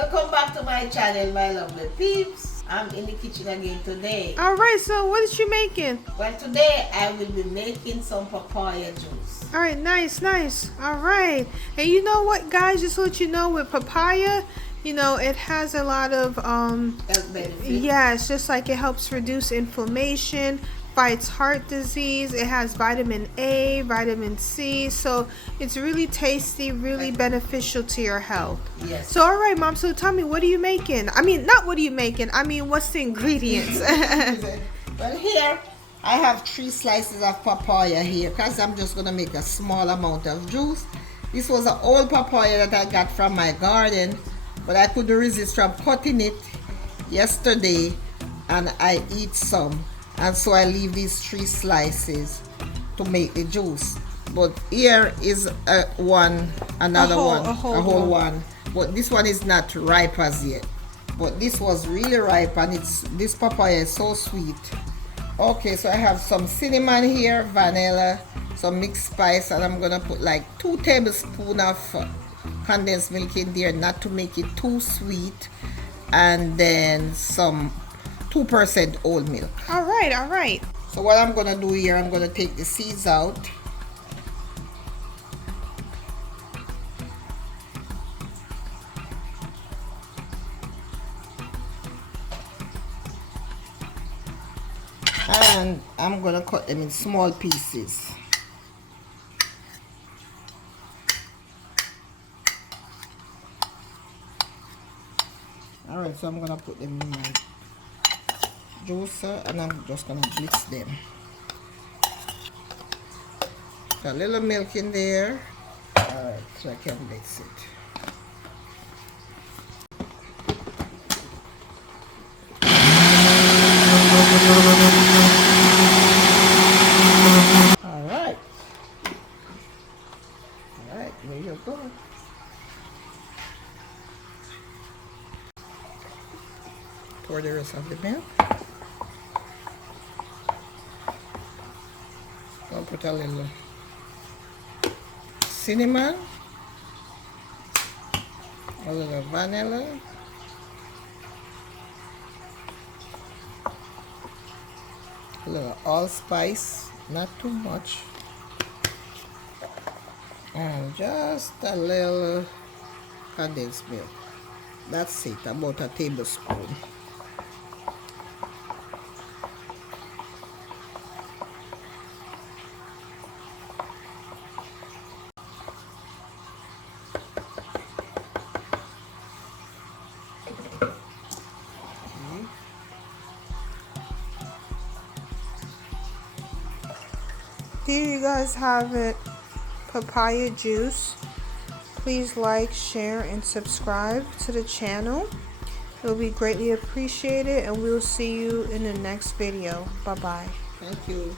Welcome back to my channel, my lovely peeps. I'm in the kitchen again today. Alright, so what is you making? Well, today I will be making some papaya juice. Alright, nice. Alright. And you know what, guys? Just to let you know, with papaya, you know, it has a lot of Health benefits. yeah, it's just like it helps reduce inflammation, fights heart disease. It has vitamin A, vitamin C, so it's really tasty, really beneficial to your health. Yes. So alright, Mom, so tell me, what are you making? I mean, not what are you making, I mean, what's the ingredients? Well, here I have 3 slices of papaya here because I'm just going to make a small amount of juice. This was an old papaya that I got from my garden, but I couldn't resist from cutting it yesterday and I eat some, and so I leave these 3 slices to make the juice. But here is a whole one, but this one is not ripe as yet, but this was really ripe, and this papaya is so sweet. Okay, so I have some cinnamon here, vanilla, some mixed spice, and I'm gonna put like 2 tablespoons of condensed milk in there, not to make it too sweet, and then some 2% oat milk. Alright. So what I'm gonna do here, I'm gonna take the seeds out. And I'm gonna cut them in small pieces. Alright, so I'm gonna put them in my juicer and I'm just gonna blitz them. Got a little milk in there. Alright, so I can blitz it. Alright, there you go. Pour the rest of the milk. I'll put a little cinnamon, a little vanilla, a little allspice, not too much, and just a little condensed milk. That's it, about a tablespoon. Here you guys have it, papaya juice. Please like, share, and subscribe to the channel. It will be greatly appreciated, and we'll see you in the next video. Bye bye. Thank you.